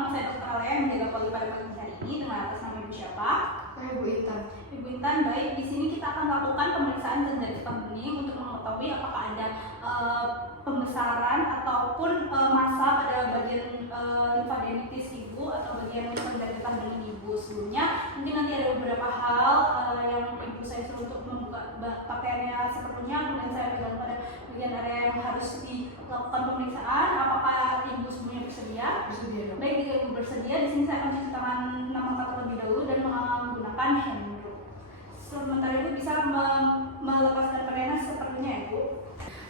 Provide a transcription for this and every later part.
nama saya Dr. Alia yang menjaga poli pada pagi hari ini dengan atas nama Ibu siapa? Saya Bu Intan. Ibu Intan, baik. Di sini kita akan melakukan pemeriksaan kelenjar getah bening untuk mengetahui apakah ada pembesaran ataupun massa pada bagian limfadenitis ibu atau bagian kelenjar getah bening ibu. Sebelumnya mungkin nanti ada beberapa hal yang ibu saya suruh untuk membuka pakaiannya sepertinya, kemudian saya pegang pada bagian area yang harus dilakukan pemeriksaan. Apakah ibu semuanya bersedia? Bersedia dong. Baik, jika ibu bersedia, di sini saya akan cuci tangan 6 kali terlebih dahulu dan menggunakan hand roll. Sementara ibu bisa melepaskan pakaiannya sepertinya ya bu.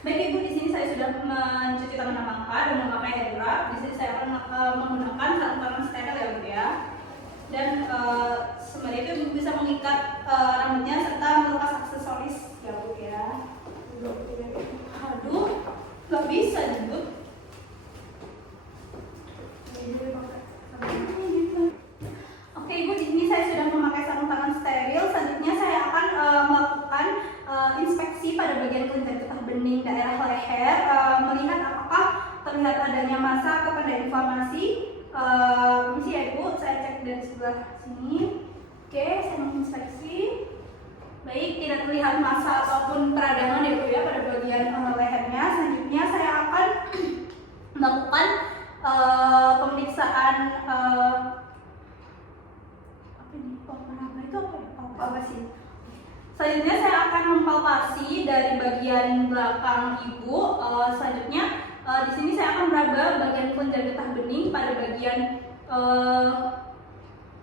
Baik ibu, di sini saya sudah mencuci tangan 6 angka dan memakai hand wrap. Di sini saya akan menggunakan sarung tangan steril ya bu ya. Dan sembari itu ibu bisa mengikat rambutnya serta melepas aksesoris ya bu ya. Aduh, nggak bisa ibu. Oke ibu, di sini saya sudah memakai sarung tangan steril. Selanjutnya saya akan melakukan inspeksi pada bagian kelenjar getah bening daerah leher, melihat apakah terlihat adanya massa atau pada inflamasi. Permisi ya ibu, saya cek dari sebelah sini. Oke, saya menginspeksi. Baik, tidak terlihat massa ataupun peradangan ya bu ya pada bagian lehernya. Selanjutnya saya akan melakukan pemeriksaan palpasi. Selanjutnya saya akan mempalpasi dari bagian belakang ibu. Selanjutnya di sini saya akan meraba bagian kelenjar getah bening pada bagian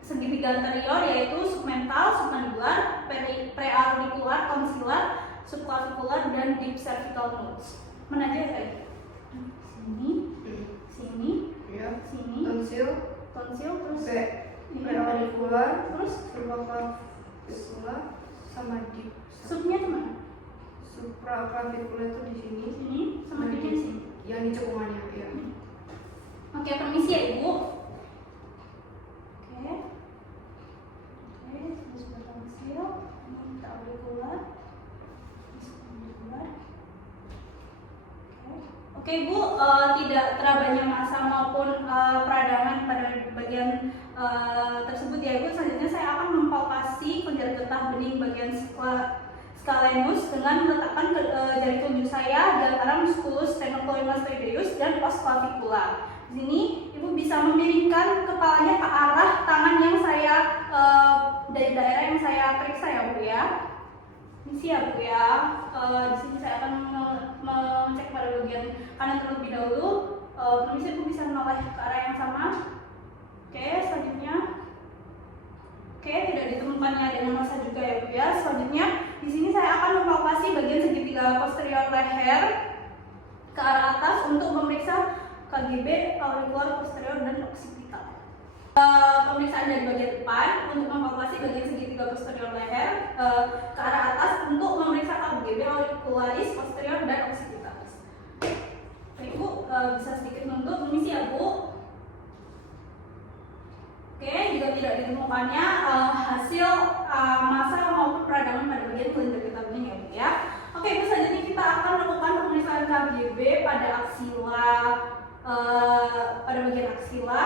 segitiga anterior, yaitu submental, submandibular, preauricular, tonsillar, subclavicular, dan deep cervical nodes. Mana aja ya tadi? Sini, sini, Ya. sini, Tonsil, terus preauricular, terus supraclavicular, sama deep. subnya kemana? Supraclavicular itu di sini. Sini, sama di sini. Yang di cekungannya, ya. Oke, permisi ya ibu. Oke, terus tonsil, ini preauricular, submandibular. Oke ibu, tidak terabanya massa maupun peradangan pada bagian tersebut ya ibu. Selanjutnya saya akan mempalpasi kelenjar getah bening bagian scalenus dengan meletakkan jari telunjuk saya di antara musculus sternocleidomastoideus dan os clavicula. Di sini ibu bisa memiringkan kepalanya ke arah tangan yang saya dari daerah yang saya periksa ya bu ya. Misi ya bu ya. Di sini saya akan mengecek pada bagian kanan terlebih dahulu. Permisi ibu bisa menoleh ke arah yang sama. Oke, selanjutnya. Oke, tidak ditemukannya adanya massa juga ya bu ya. Selanjutnya di sini saya akan mempalpasi bagian segitiga posterior leher ke arah atas untuk memeriksa KGB, auricular posterior, dan occipital. Pemeriksaan dari bagian depan untuk mempalpasi bagian segitiga posterior leher ke arah atas untuk memeriksa KGB, auricularis posterior, dan occipitalis. Baik bu, bisa sedikit menunduk, permisi ya bu. Oke, jika tidak ditemukannya hasil massa maupun peradangan pada bagian kelenjar getah bening ya bu ya. Oke ibu, selanjutnya kita akan melakukan pemeriksaan KGB pada aksila, pada bagian aksila.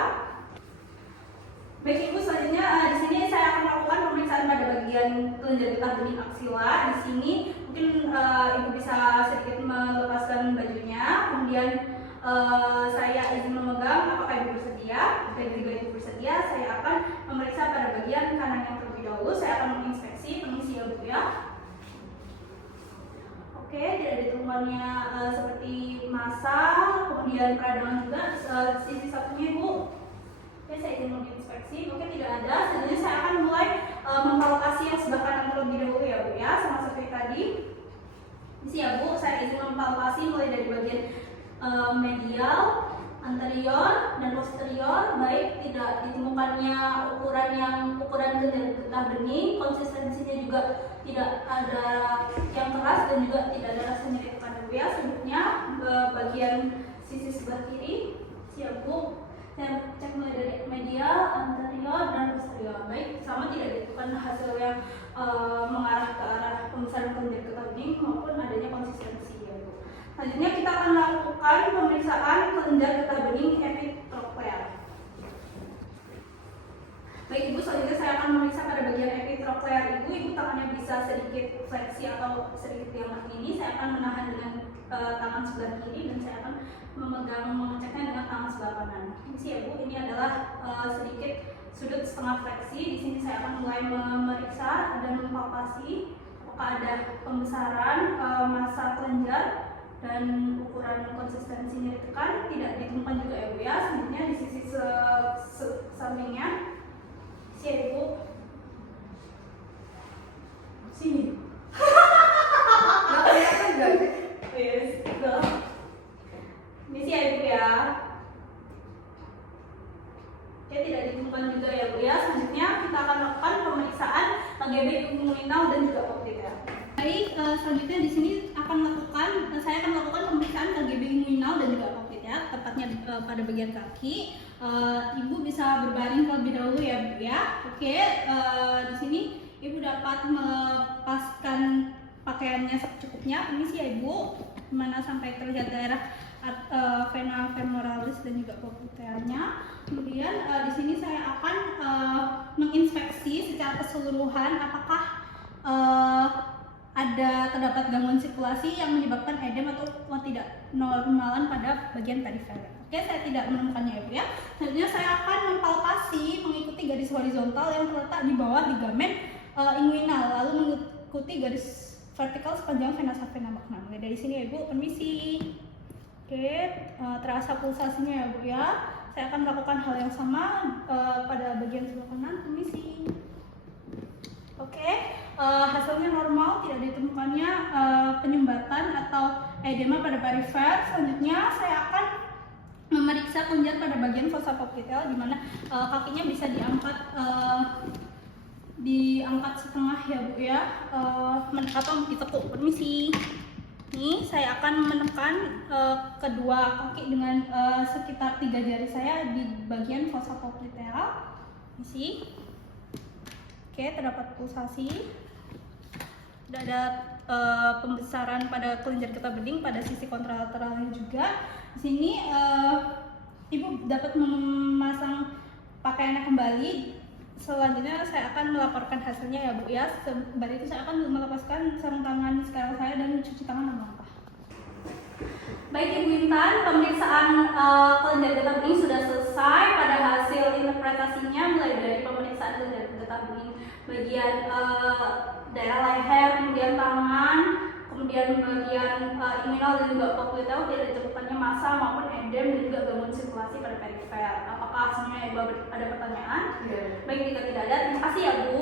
Baik ibu, selanjutnya di sini saya akan melakukan pemeriksaan pada bagian kelenjar getah bening aksila. Di sini mungkin ibu bisa sedikit melepaskan bajunya, kemudian saya izin memegang. Apakah ibu bersedia? Jika ibu bersedia, saya akan memeriksa pada bagian kanan yang terlebih dahulu. Saya akan menginspeksi, permisi ya bu ya. Oke, tidak ditemukannya seperti massa, kemudian peradangan juga. Sisi satunya ibu. Oke, saya izin menginspeksi. Oke, tidak ada. Selanjutnya saya akan mulai mempalpasi yang sebelah kanan terlebih dahulu ya bu ya, sama seperti tadi. Isi ya bu, saya izin mempalpasi mulai dari bagian medial, anterior, dan posterior. Baik, tidak ditemukannya ukuran kelenjar getah bening, konsistensinya juga tidak ada yang keras dan juga tidak ada rasa nyeri pada bu ya. Selanjutnya bagian sisi sebelah kiri, siap bu. Saya cek mulai dari medial, anterior, dan posterior. Baik, sama tidak ditemukan hasil yang mengarah ke arah pembesaran kelenjar getah bening maupun adanya konsistensi ya bu. Selanjutnya kita akan lakukan pemeriksaan kelenjar getah bening epitroklear. Baik Ibu, selanjutnya saya akan memeriksa pada bagian epitroklear Ibu. Ibu tangannya bisa sedikit fleksi atau sedikit diangkat ini. Saya akan menahan dengan tangan sebelah kiri dan saya akan mengeceknya dengan tangan sebelah kanan. Ini ya Bu, ini adalah sedikit sudut setengah fleksi. Di sini saya akan mulai memeriksa dan mempalpasi apakah ada pembesaran massa kelenjar dan ukuran konsistensinya ditekan, tidak ditemukan juga ya Bu ya. Selanjutnya di sisi sampingnya, sini Bu, sini. Nggak kelihatan nggak? Yes, betul. Ini sih ya Bu ya. Oke, tidak ditemukan juga ya Bu ya. Selanjutnya kita akan lakukan pemeriksaan KGB inguinal dan juga optika. Baik, selanjutnya di sini saya akan lakukan pemeriksaan KGB inguinal dan juga optik ya, tepatnya pada bagian kaki. Ibu bisa berbaring terlebih dahulu ya Bu ya. Oke, di sini Ibu dapat melepaskan pakaiannya secukupnya. Permisi ya Ibu, mana sampai terlihat daerah vena femoralis dan juga poplitealnya. Kemudian di sini saya akan menginspeksi secara keseluruhan apakah terdapat gangguan sirkulasi yang menyebabkan edem atau tidak normalan pada bagian perifer. Oke, saya tidak menemukannya ya Bu ya. Selanjutnya saya akan mempalpasi mengikuti garis horizontal yang terletak di bawah ligamen inguinal, lalu mengikuti garis vertikal sepanjang vena safena magna. Mulai dari sini ya Ibu, permisi. Oke, terasa pulsasinya ya Bu ya. Saya akan melakukan hal yang sama pada bagian sebelah kanan, permisi. Oke, hasilnya normal, tidak ditemukannya penyumbatan atau edema pada perifer. Selanjutnya saya akan memeriksa kelenjar pada bagian fossa popliteal, di mana kakinya bisa diangkat setengah ya Bu ya, atau ditekuk. Permisi. Ini saya akan menekan kedua kaki dengan sekitar 3 jari saya di bagian fossa popliteal. Permisi. Oke, terdapat pulsasi. Tidak ada pembesaran pada kelenjar getah bening pada sisi kontralateralnya juga. Di sini Ibu dapat memasang pakaiannya kembali. Selanjutnya saya akan melaporkan hasilnya ya Bu ya. Sembari itu saya akan melepaskan sarung tangan steril saya dan cuci tangan dengan langkah. Baik Ibu Intan, pemeriksaan kelenjar getah bening sudah selesai. Pada hasil interpretasinya mulai dari pemeriksaan kelenjar getah bening bagian daerah leher, kemudian tangan, kemudian bagian inguinal dan juga popliteal tidak ditemukannya massa maupun edem dan juga gangguan sirkulasi pada perifer. Apakah hasilnya Ibu ada pertanyaan? Iya. Baik, jika tidak ada, terima kasih ya Bu.